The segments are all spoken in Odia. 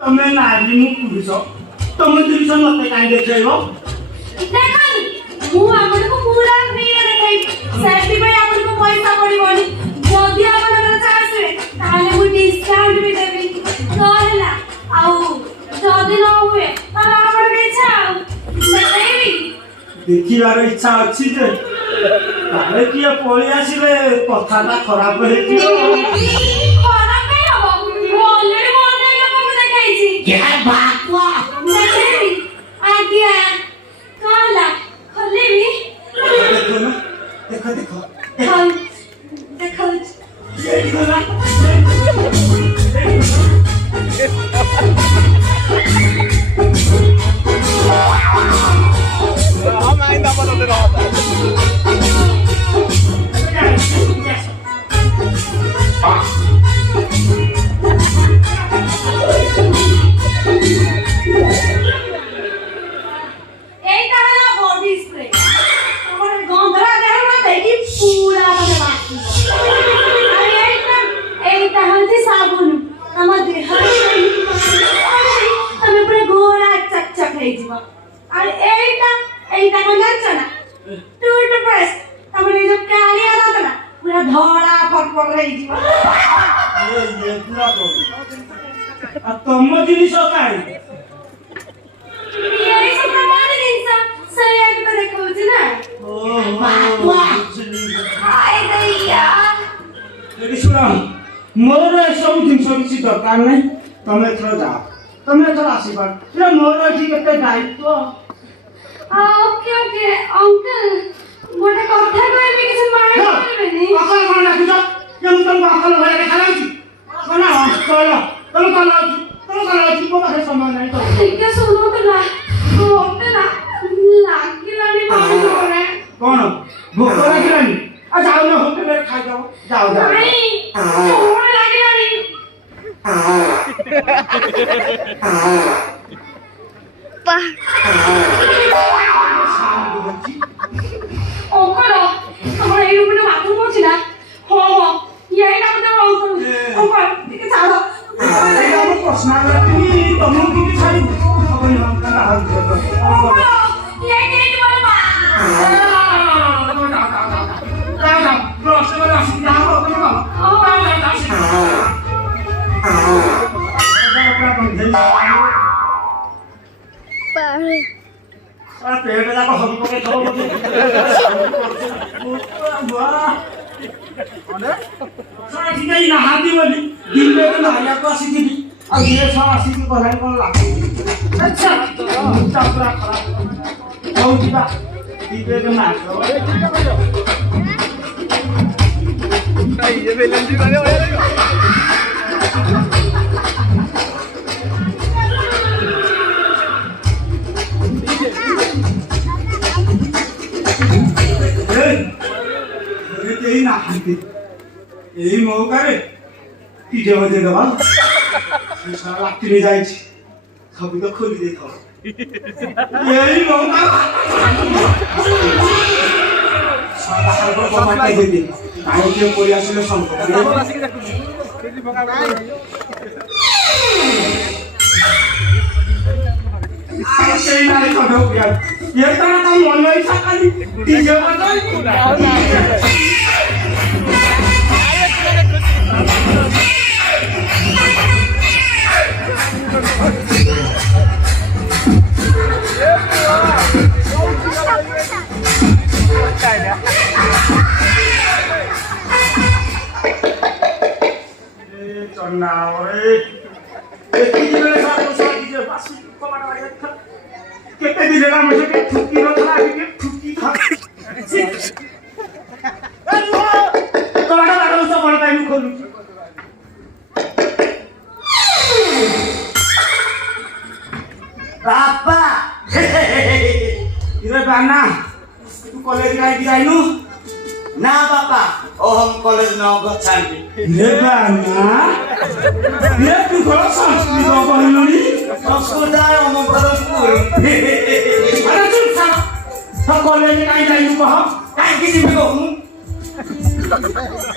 ତମେ ନାରୀ ମୁଁ ପୁରୁଷ ତମେ ଜିନିଷ ମତେ କାହିଁ ଦେଖେଇବ? ଦେଖନି ମୁଁ ଆପଣଙ୍କୁ ପୁରା ଫ୍ରିରେ ଦେଖେଇବି ସେଥିପାଇଁ ଆପଣଙ୍କୁ ପଇସା ପଡ଼ିବନି ଯଦି ଆପଣଙ୍କର ଚାନ୍ସ ହୁଏ ତାହେଲେ ମୁଁ ଡିସକାଉଣ୍ଟ ବି ଦେବି ତ ହେଲା ଆଉ ଯଦି ନ ହୁଏ ତାହେଲେ ଆପଣଙ୍କ ଇଚ୍ଛା ଆଉ ଦେଖେଇବି ଦେଖିବାର ଇଚ୍ଛା ଅଛି ଯେ ତାହେଲେ କିଏ ପଳେଇ ଆସିଲେ କଥାଟା ଖରାପ ହେଇଯିବ। ଖରାପ କାଇଁ ହବ ମୁଁ ଅଲରେଡି ମୋ ଅନ୍ୟ ଲୋକଙ୍କୁ ଦେଖେଇଛି ଦେଖେଇବି ଆଜ୍ଞା କଣ ହେଲା ଖୋଲିବି ଦେଖ ନା ଦେଖ ଦେଖ ଦେଖାଉଛି ଏଇଠି ଗଲା। Vamos ainda para a derrota. এইটা হলো বডি স্প্রে আমার গন্ধরা দেহর দেখি পুরা মানে বাকি আর এইটা হচ্ছে সাবুন আমার দেহর তুমি পুরো গোরা চকচক হয়ে যাব আর এইটা কোন জানছ না টুথপেস্ট আমার এই যে কালি আদা না পুরো ধরা ফটফট হয়ে যাব ତମ ଜିନିଷ କାହିଁ? এই সব মানে জিনিস সেই একটা দেখাউছি না আয় দইয়া ଏଠି ଶୁଣ ମୋର ଏସବୁ ଜିନିଷ କିଛି ଦରକାର ନାହିଁ ତମେ ଏଥର ଯାଅ ତମେ ଏଥର ଆସିପାର ମୋର ଏଠି କେତେ ଦାୟିତ୍ୱ। ওকে ওকে অঙ্কেল গোটে কথা কইবি কিছু মানে করবেনি ଅକଲ କଣ ଡାକୁଛ? କେମିତି ତମକୁ ଅକଲ ଭଳିଆ ଦେଖାଯାଉଛି? କଣ ଅକଲ ତମେ କଣ ଲାଗୁଛି ମୋ ପାଖରେ ସମୟ ନାହିଁ ତ। ଟିକେ ଶୁଣନ୍ତୁ ନା ମୋତେ ନା ଲାଗିଲାଣି ବାହାରେ କଣ ଭୋକ ଲାଗିଲାନି? ଆଉ ଯାଉନ ହୋଟେଲରେ ଖାଇଦବ ଯାଅ ଯାଅ। ନାଇଁ ମୋର ଲାଗିଲାଣି অঙ্কল আমার এই রুমে বাথরুম আছে না এইটা মধ্যে অঙ্কল ଟିକେ ছাড়ো ଆମ ପର୍ସନାଲିଟି ତମକୁ କିଛି ଛାଡ଼ିବୁ ପେଟ ଯାକ ହବି ପକେଇ ଥବ ନାହାନ୍ତି ବୋଲି ଦିନେ ନାହିବାକୁ ଆସିଥିଲି ଆଉ ଦିନେ ସହ ଆସିକି ଗଲାଣି କଣ ଲାଗୁଛି ପୁରା ଖରାପ ହଉ ଯିବା ଦିନେ ନାଚ Ahí, es el antivaleo. କେହି ନାହାନ୍ତି ଏଇ ମୌକାରେ ଟିଜେ ବଜେଇ ଦେବା ରାତିରେ ଯାଇଛି ସବୁ ତ ଖୋଲି ଦେଇଥାଉ ଏଇ ମୌକା ଦେବି କାହିଁ କିଏ ପଳେଇ ଆସିଲେ ସେଇ ନାରୀ କଢ ଏ କଣ ତା ମନ ଇଚ୍ଛା ଖାଲି ଟିଜେ ବଜାଇ କେତେ ଦିନ ହେଲା ମୁଁ ସେଠି ଠୁକି ନଥିଲା ଟିକେ ଠୁକି କବାଟ ବାଡ଼ଉଛ ବଡ଼ ପାଇଁ ମୁଁ ଖୋଲୁଛି ବାପା ଇରେ ବାନା ତୁ କଲେଜ କାହିଁକି ଯାଇନୁ? ना बापा ओहम कॉलेज न गच्छामि रे बाना ये तू कौन संस्कृत कहलुनी संस्कृत ओम परस्पुर अरे चुप सा तो कॉलेज काई जाइनु कह काई कि जिमे कहू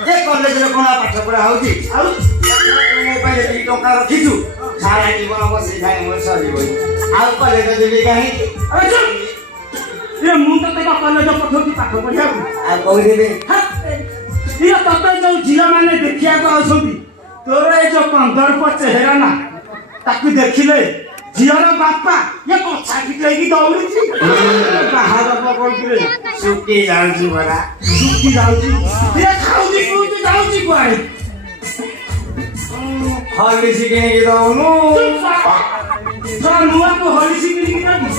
जे कॉलेज रे कोना पाठ पढा होउची आ मोबाइल रे टका रखिछु ସାରା ଜୀବନ ବସି ଖାଇ ମୋର ସରିବନି ଆଉ କଲେଜ ଯିବି କାହିଁକି ଆରେ ଚୁପ ଇଏ ମୁଁ ତତେ କଲେଜ ପଠଉଛି ପାଠ ପଢିବାକୁ ଆଉ କୋଉ ଯିବି ଇଏ ତତେ ଯୋଉ ଝିଅମାନେ ଦେଖିବାକୁ ଆଉଛନ୍ତି ତୋର ଏ ଯୋଉ କନ୍ଦର୍ପ ଚେହେରା ନା ତାକୁ ଦେଖିଲେ ଝିଅର ବାପା ଇଏ କଛା ଟିକେଇକି ଦୌଡୁଛି ବାହାର ପକଉଥିଲେ ଶୁକି ଯାଉଛି ପରା ଶୁକି ଯାଉଛି ଇଏ ଖାଉଛି ପିଉଛି ଯାଉଛି କୁଆଡେ ହଲିସି କିଣିକି ଦଉନୁ ନୂଆକୁ ହଲିସି କିଣିକି ଦେବି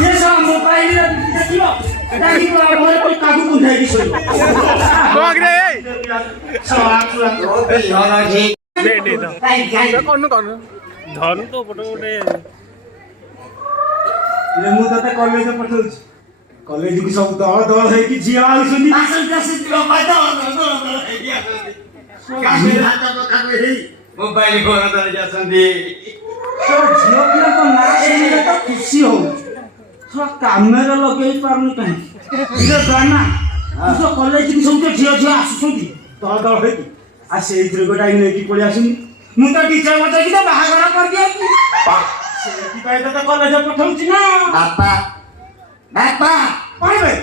ଇଏ ସବ ମୋବାଇଲରେ ଦେଖିବ ଦେଖିବ ଆମର કોઈ କାବୁ କୁଣ୍ଢାଇକି ଶୋଇବ କଣ ରେ ତୋ ବିହନ ଠିକ କନୁ କନୁ ଧନୁ ତ ପଟ ଗୋଟେ ମୁଁ ତତେ କଲେଜ ପଠଉଛି କଲେଜକୁ ସବୁ ଦଳ ଦଳ ହେଇକି ଝିଅ ଆଉଛନ୍ତି ମୋବାଇଲ ଫୋନ ଧରିକି ଆସନ୍ତି ଝିଅ ପିଲାଙ୍କ ନାଁ ଶୁଣିଲେ ତ ଖୁସି ହଉଛି କାମରେ ଲଗେଇ ପାରୁନି କାହିଁକି ଗାନା କଲେଜକୁ ସବୁ ଝିଅ ଝିଅ ଆସୁଛନ୍ତି ଦଳ ଦଳ ହେଇକି ଆଉ ସେଇଥିରେ ଗୋଟାଏ ନେଇକି ପଳେଇ ଆସୁନି ମୁଁ ତ ଟିଚର ବସେଇକି ତ ବାହାଘର କରିଦିଅନ୍ତି ସେଥିପାଇଁ ତତେ କଲେଜ ପଠଉଛି ନା ବାପା ବାପା କହିବେ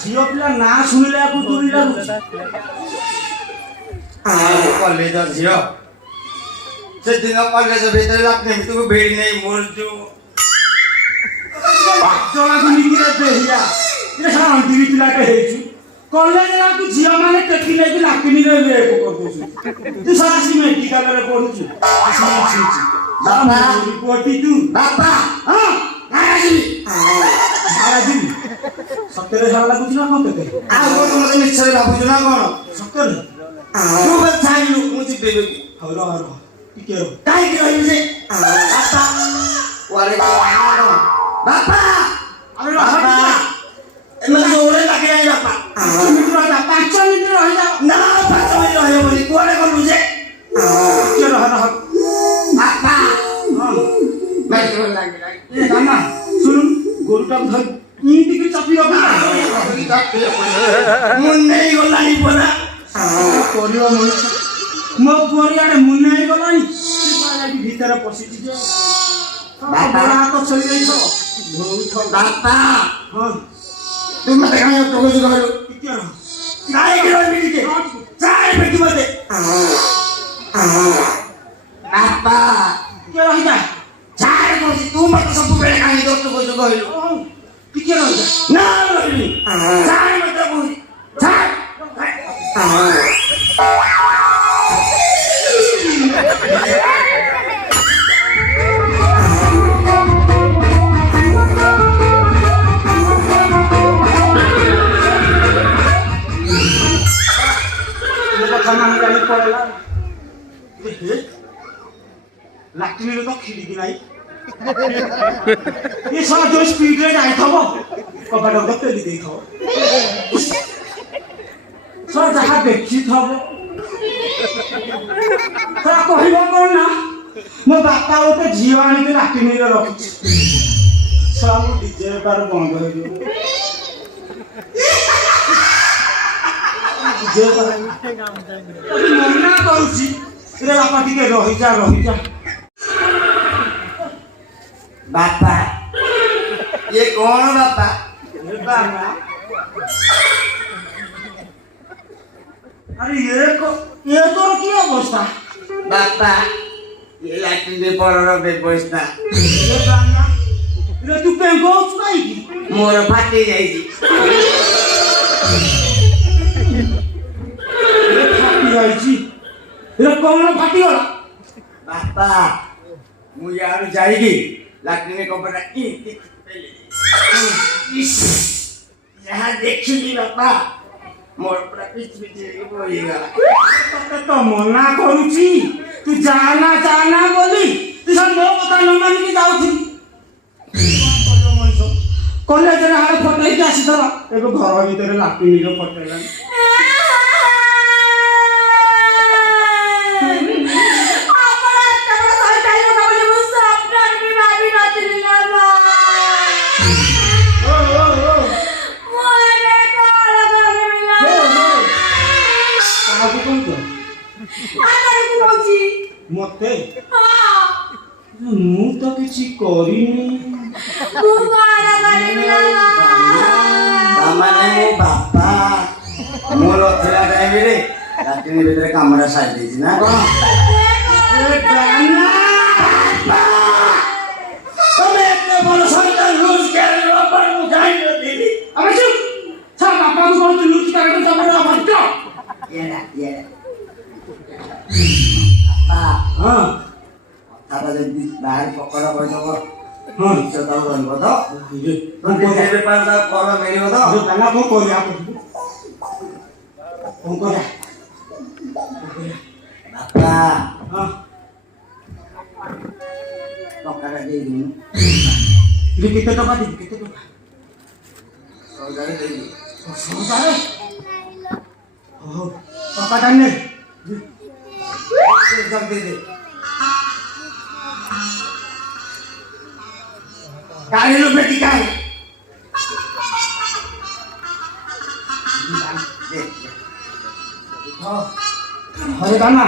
ଝିଅ ପିଲା ନାଁ ଶୁଣିଲେ ଆକୁ ଦୂରି ଲାଗୁଛି କଲେଜ ଝିଅ ସେଦିନ କଲେଜ ଭିତରେ କେମିତିକୁ ଭିଡ଼ି ନେଇ ମରୁଛୁ ଜଣାକୁ ଦେହିଆ ଶାନ୍ତି ପିଲାଟେ ହେଇଛୁ କଲେଜରେ ତୁ ଝିଅ ମାନେ ଟେକି ନେଇକି ଲାଟିନିରେ ରେପ କରିଦେଉଛୁ ତୁ ସାରା ଆସି ମେଡିକାଲରେ ପଢୁଛୁ ପୁଅଟି ତୁ ବାପା ହଁ ଆସିବି ସତରେ ସାରା ଲାଗୁଛି ନା କଣ ତତେ ଆଉ କଣ ମତେ ମିଛରେ ଭାବୁଛୁ ନା କଣ ସତରେ ତୁ ବା ଛାଇଲୁ ମୁଁ ଯିବି ହଉ ରହ ଟିକେ ରହ କାହିଁକି ରହିବୁ ଯେ ବାପା କୁଆଡେ ବାପା ଆରେ ବାପା ଏମାନେ ଦୌଡ଼େ ଲାଗିଲାଣି ବାପା 5 ମିନିଟ୍ ରହିଯା 5 ମିନିଟ୍ ରହିଯା ନା 5 ମିନିଟ୍ ରହିବ ବୋଲି କୁଆଡେ ଗଲୁ ଯେ ଟିକେ ରହ ବାପା ହଁ ମେଡ଼ିକାଲ ଲାଗିଲାଣି ଏ ମାମା ଶୁଣୁ ଗୋରୁଟାକୁ ଧରି ଇଁଟିକି ଚାପିବ ମୁଣ୍ଡେଇ ଗଲାଣି ପରା କରିବ ମଣିଷ ମୋ ପରିଆଡେ ମୁନେଇ ଗଲାଣି ଭିତରେ ପଶିଛି ଯେ ବାପା। ହାତ ଛଳି ଯାଇଥିବ ବାପା ହଁ ତୁ ମତେ କାହିଁ କହୁଛୁ କହିଲୁ ଟିକେ ରହ କାହିଁକି ରହିବି ଟିକେ ଚାଏ ବେଟି ମତେ ବାପା ଟିକେ ରହିଯା ଚାଏ କହୁଛି ତୁ ମତେ ସବୁବେଳେ କାହିଁକି ଦୋଷ କହୁଛୁ କହିଲୁ ଟିକେ ରହିଯା ନା ରହିବି ଚାଏ ମତେ କହୁଛି ଚାଏ ଲାଟ୍ରିନରେ ତ ଖିଡ଼ିକି ନାହିଁ ଏ ଶଳା ଯୋଉ ସ୍ପିଡରେ ଯାଇଥିବ କବାଟ ପେଲି ଦେଇଥିବ ଶଳା ଯାହା ଦେଖିଥିବ ଶଳା କହିବ କଣ ନା ମୋ ବାପା ଗୋଟେ ଝିଅ ଆଣିକି ଲାଟ୍ରିନରେ ରଖିଛି ଶଳା ମୋ ଡିଜେ ତାର ବନ୍ଦ ହେଇଯିବ ମନା କରୁଛି ରେ ବାପା ଟିକେ ରହିଯା ବାପା ये कौन बापा अरे ये तो की अवस्था बापा ये लाट्रिन पड़र व्यवस्था रे तू पेंगो काई मोर फाटी जाइछि फाटी जाइछि रे कौन फाटी होला बापा मु यार जाइगी लाट्रिन कपड़ा यहाँ देखिली बापा मोर पूरा पिच बोलिगा तो मना करूची तू जाना बोली तू सब मो कथा न मानिकी जाउथि कॉलेज रे हाल फटै के आसी थरा एगो घर भीतर लाटिनी रो फटैला ମତେ ହଁ ମୁଁ ତ କିଛି କରିନି। ମୁଁ କଣ କରିବି ଲୋ? ତାମାନେ ମୋ ବାପା ମୋର ଥିଲା ଟାଇମରେ ରାତିରେ ଭିତରେ କାମଟା ସାରି ଦେଇଛି ନା କଣ? ଏ ଗାନା ତମେ ଏତେ ବଡ଼ ସନ୍ତାନ ଲୁଚ କରି ବାପା ମୁଁ ଜାଣିନଥିଲି। ଆମେ ଚୁପ ଛା ବାପାକୁ କହୁଛୁ ଲୁଚ କରି ତମର ଅଭଦ୍ର। ବାପା ହଁ କଥାଟା ଯଦି ବାହାରେ ପକଡ଼ କହିଦବ ହଁ ଇଜ୍ଜତ ରହିବ ତ? ଯେ ତୋ ନିଜେ ବେପାର ତା ଫଳ ମିଳିବ ତ? ଗାନା କଣ କରିବା କଣ କରିବା? ବାପା ହଁ ଟଙ୍କାଟା ଦେଇଦିନି ଯେ କେତେ ଟଙ୍କା ଦେବି କେତେ ଟଙ୍କା? ସଉଦାରେ ଦେଇଦିନି। 10,000 ହଉ ଟଙ୍କାଟା ନେ ଜଲ୍ଦି ଦେ। କାଢିଲୁ ବେଟି କାଢ। ହରେ ଗାନା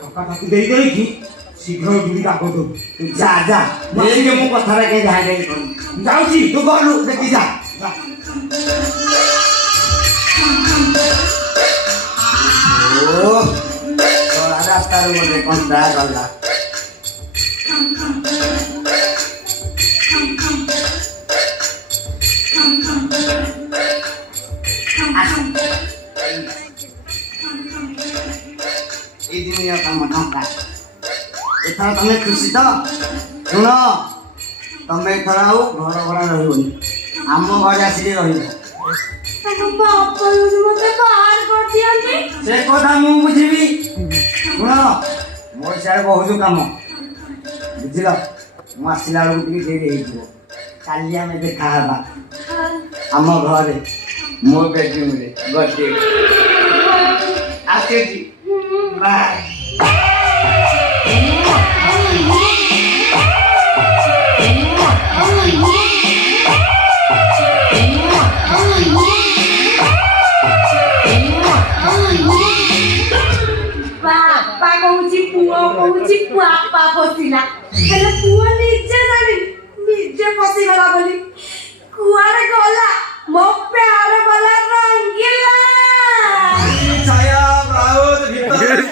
ଟଙ୍କାଟାକୁ ଦେଇଦେଇକି ଶୀଘ୍ର ଯିବି ଡାକ ଦବୁ। ଯା ଯା ଦେଇକି ମୁଁ କଥାଟା କେହି ଯାହା ଯାଇକି କରିବି। ଯାଉଛି ତୁ ଗଲୁ ଦେଖି ଯା। ଓ ରାସ୍ତାରୁ ଗୋଟେ କଣ୍ଟା ଗଲା। ଏଇ ଦିନିଆ କାମ ଟଙ୍କା ଏଥର ତମେ ଖୁସି ତ? ଶୁଣ ତମେ ଏଥର ଆଉ ଘର ଭଡ଼ା ରହିବନି, ଆମ ଘରେ ଆସିକି ରହିବ। ଆମ ବାପା ଯଦି ମତେ ବାହାର କରିଦିଅନ୍ତି? ସେ କଥା ମୁଁ ବୁଝିବି। ଶୁଣ ମୋ ସିଆଡ଼େ ବହୁତ କାମ ବୁଝିଲ। ମୁଁ ଆସିଲା ବେଳକୁ ଟିକେ ଡେରି ହେଇଯିବ। କାଲି ଆମେ ଦେଖା ହେବା ଆମ ଘରେ ମୋ ବେଡରୁମରେ ଗୋଟିଏ ଆସୁଛି। ବାଏ। ବାପା କହୁଛି ପୁଅ କହୁଛି ବାପା ଫସିଲା, ହେଲେ ପୁଅ ନିଜେ ଜାଣି ନିଜେ ଫସିଗଲା ବୋଲି କୁଆଡେ ଗଲା ମୋ ପ୍ୟାର ବାଲା ରଙ୍ଗିଲା।